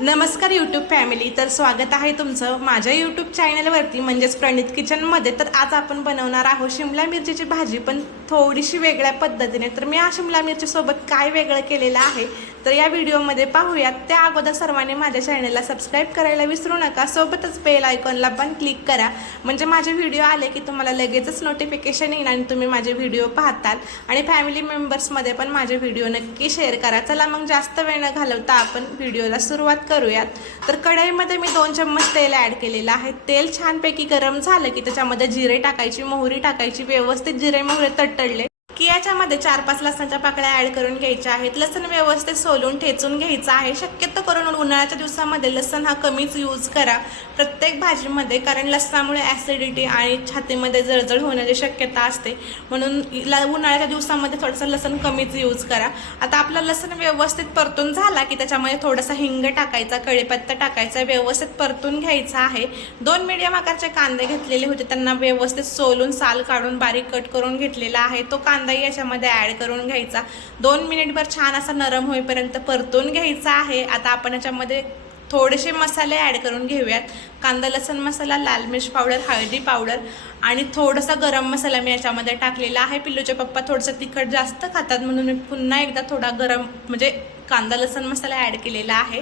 नमस्कार YouTube family तर स्वागत आहे तुमचं माझ्या यूट्यूब चॅनलवरती म्हणजेच प्रणित किचनमध्ये तर आज आपण बनवणार आहोत शिमला मिरचीची भाजी पण थोडीशी वेगळ्या पद्धतीने. तर मी या शिमला मिरचीसोबत काय वेगळं केलेलं आहे तर या व्हिडिओमध्ये पाहूयात. त्या अगोदर सर्वांनी माझ्या चॅनलला सबस्क्राईब करायला विसरू नका. सोबतच बेल आयकॉनला पण क्लिक करा. म्हणजे माझे व्हिडिओ आले की तुम्हाला लगेचच नोटिफिकेशन येईल आणि तुम्ही माझे व्हिडिओ पाहताल. आणि फॅमिली मेंबर्समध्ये पण माझे व्हिडिओ नक्की शेअर करा. चला मग जास्त वेळ न घालवता आपण व्हिडिओला सुरुवात करूयात. तर कढईमध्ये मी दोन चम्मच तेल ॲड केलेलं आहे. तेल छानपैकी गरम झालं की त्याच्यामध्ये जिरे टाकायची मोहरी टाकायची व्यवस्थित जिरे मोहरे तडतडले की याच्यामध्ये चार पाच लसणाच्या पाकळ्या ॲड करून घ्यायच्या आहेत. लसण व्यवस्थित सोलून ठेचून घ्यायचं आहे. शक्यतो करून उन्हाळ्याच्या दिवसामध्ये लसण हा कमीच यूज करा. प्रत्येक भाजीमध्ये कारण लसणामुळे ॲसिडिटी आणि छातीमध्ये जळजळ होण्याची शक्यता असते. म्हणून ल- उन्हाळ्याच्या दिवसामध्ये थोडंसं लसण कमीच यूज करा. आता आपला लसण व्यवस्थित परतून झाला की त्याच्यामध्ये थोडासा हिंग टाकायचा कळीपत्ता टाकायचा व्यवस्थित परतून घ्यायचा आहे. दोन मीडियम आकारचे कांदे घेतलेले होते. त्यांना व्यवस्थित सोलून साल काढून बारीक कट करून घेतलेला आहे. तो कांदाही याच्यामध्ये ॲड करून घ्यायचा. दोन मिनिटभर छान असा नरम होईपर्यंत परतून घ्यायचा आहे. आता आपण याच्यामध्ये थोडेसे मसाले ॲड करून घेऊयात. कांदा लसण मसाला लाल मिर्च पावडर हळदी पावडर आणि थोडासा गरम मसाला मी याच्यामध्ये टाकलेला आहे. पिल्लूचे पप्पा थोडंसं तिखट जास्त खातात म्हणून मी पुन्हा एकदा थोडा गरम म्हणजे कांदा लसण मसाला ॲड केलेला आहे.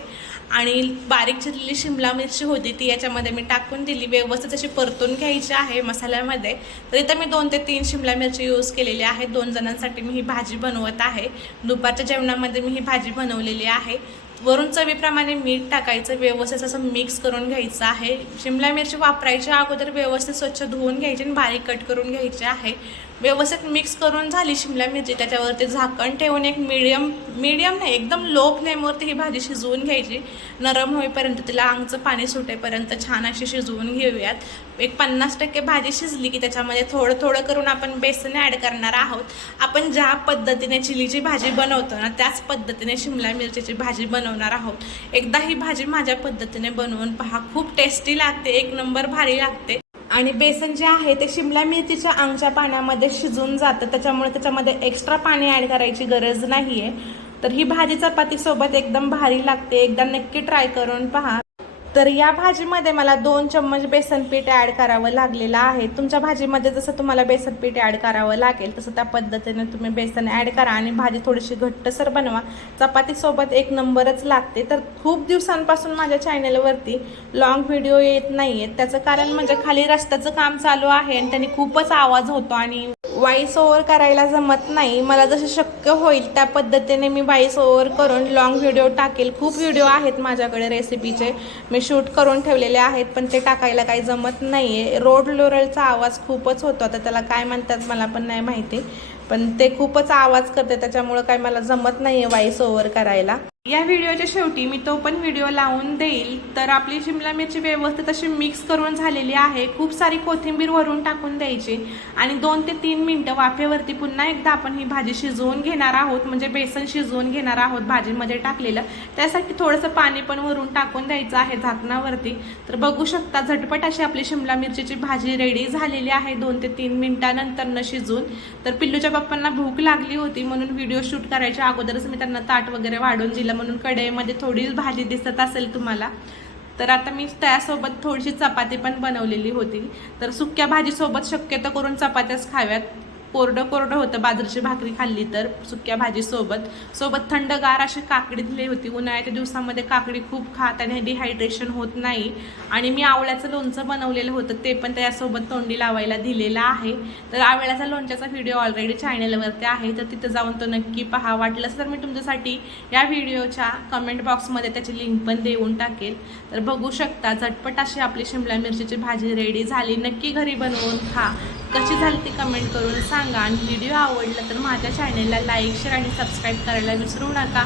आणि बारीक चिरलेली शिमला मिरची होती ती याच्यामध्ये मी टाकून दिली. व्यवस्थित अशी परतून घ्यायची आहे मसाल्यामध्ये. तर इथं मी दोन ते तीन शिमला मिरची यूज केलेली आहे. दोन जणांसाठी मी ही भाजी बनवत आहे. दुपारच्या जेवणामध्ये मी ही भाजी बनवलेली आहे. वरून चवीप्रमाणे मीठ टाकायचं व्यवस्थित असं मिक्स करून घ्यायचं आहे. शिमला मिरची वापरायच्या अगोदर व्यवस्थित स्वच्छ धुवून घ्यायची आणि बारीक कट करून घ्यायची आहे. व्यवस्थित मिक्स करून झाली शिमला मिरची त्याच्यावरती झाकण ठेवून एक मिडियम मिडियम नाही एकदम लो फ्लेमवरती ही भाजी शिजवून घ्यायची. नरम होईपर्यंत तिला अंगचं पाणी सुटेपर्यंत छान अशी शिजवून घेऊयात. एक पन्नास टक्के भाजी शिजली की त्याच्यामध्ये थोडं थोडं करून आपण बेसन ॲड करणार आहोत. आपण ज्या पद्धतीने चिलीची भाजी बनवतो ना त्याच पद्धतीने शिमला मिरचीची भाजी बनवणार आहोत. एकदा ही भाजी माझ्या पद्धतीने बनवून पहा. खूप टेस्टी लागते एक नंबर भारी लागते. आणि बेसन जे आहे ते शिमला मिरचीच्या आंगच्या पाण्यामध्ये शिजून जातं. त्याच्यामुळे त्याच्यामध्ये एक्स्ट्रा पाणी ॲड करायची गरज नाही आहे तर ही भाजी चपातीसोबत एकदम भारी लागते. एकदा नक्की ट्राय करून पहा. तर या भाजीमध्ये मला दोन चम्मच बेसन पीठ ॲड करावं लागलेलं आहे. तुमच्या भाजीमध्ये जसं तुम्हाला बेसन पीठ ॲड करावं लागेल तसं त्या पद्धतीने तुम्ही बेसन ॲड करा आणि भाजी थोडीशी घट्टसर बनवा. चपातीसोबत एक नंबरच लागते. तर खूप दिवसांपासून माझ्या चॅनलवरती लाँग व्हिडिओ येत नाही आहेत त्याचं कारण म्हणजे खाली रस्त्याचं काम चालू आहे आणि त्यांनी खूपच आवाज होतो आणि वाईस ओव्हर करायला जमत नाही. मला जसं शक्य होईल त्या पद्धतीने मी वाईस ओव्हर करून लॉंग व्हिडिओ टाकेल. खूप व्हिडिओ आहेत माझ्याकडे रेसिपीचे मी शूट करून ठेवलेले आहेत पण ते टाकायला काही जमत नाही आहे रोड लोरलचा आवाज खूपच होतो. आता त्याला काय म्हणतात मला पण नाही माहिती. पण ते खूपच आवाज करते त्याच्यामुळं काय मला जमत नाही आहे वाईस ओव्हर करायला. या व्हिडिओच्या शेवटी मी तो पण व्हिडिओ लावून देईल. तर आपली शिमला मिरची व्यवस्थित अशी मिक्स करून झालेली आहे. खूप सारी कोथिंबीर वरून टाकून द्यायची. आणि दोन ते तीन मिनटं वाफेवरती पुन्हा एकदा आपण ही भाजी शिजवून घेणार आहोत. म्हणजे बेसन शिजवून घेणार आहोत भाजीमध्ये टाकलेलं. त्यासाठी थोडंसं पाणी पण वरून टाकून द्यायचं आहे झाकणावरती. तर बघू शकता झटपट अशी आपली शिमला मिरचीची भाजी रेडी झालेली आहे. दोन ते तीन मिनटानंतर न शिजून. तर पिल्लूच्या पप्पांना भूक लागली होती म्हणून व्हिडिओ शूट करायच्या अगोदरच मी त्यांना ताट वगैरे वाढून दिलं. म्हणून कढईमध्ये थोडीच भाजी दिसत असेल तुम्हाला तर आता मी त्यासोबत थोडीशी चपाती पण बनवलेली होती. तर सुक्या भाजीसोबत शक्यतो करून चपात्याच खाव्यात. कोरडं कोरडं होतं. बाजरीची भाकरी खाल्ली तर सुक्या भाजीसोबत सोबत. थंडगार अशी काकडी दिली होती. उन्हाळ्याच्या दिवसामध्ये काकडी खूप खा त्याने डिहायड्रेशन होत नाही. आणि मी आवळ्याचं लोणचं बनवलेलं होतं. ते पण त्यासोबत तोंडी लावायला दिलेलं आहे. तर आवळ्याचा लोणच्याचा व्हिडिओ ऑलरेडी चॅनलवरती आहे. तर तिथं जाऊन तो नक्की पहा. वाटलंच तर मी तुमच्यासाठी या व्हिडिओच्या कमेंट बॉक्समध्ये त्याची लिंक पण देऊन टाकेल. तर बघू शकता झटपट अशी आपली शिमला मिरचीची भाजी रेडी झाली. नक्की घरी बनवून खा. कशी झाली ती कमेंट करून सांग. सांगा आणि व्हिडिओ आवडला तर माझ्या चॅनलला लाईक शेअर आणि सबस्क्राईब करायला विसरू नका.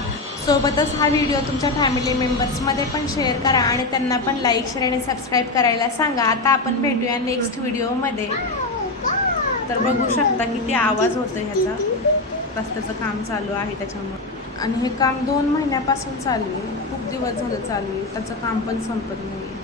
सोबतच हा व्हिडिओ तुमच्या फॅमिली मेंबर्समध्ये पण शेअर करा आणि त्यांना पण लाईक शेअर आणि सबस्क्राईब करायला सांगा. आता आपण भेटूया नेक्स्ट व्हिडिओमध्ये तर बघू शकता किती आवाज होतो ह्याचा. रस्त्याचं काम चालू आहे त्याच्यामुळे. आणि हे काम दोन महिन्यापासून चालू आहे. खूप दिवस झालं चालू आहे. त्याचं काम पण संपत नाही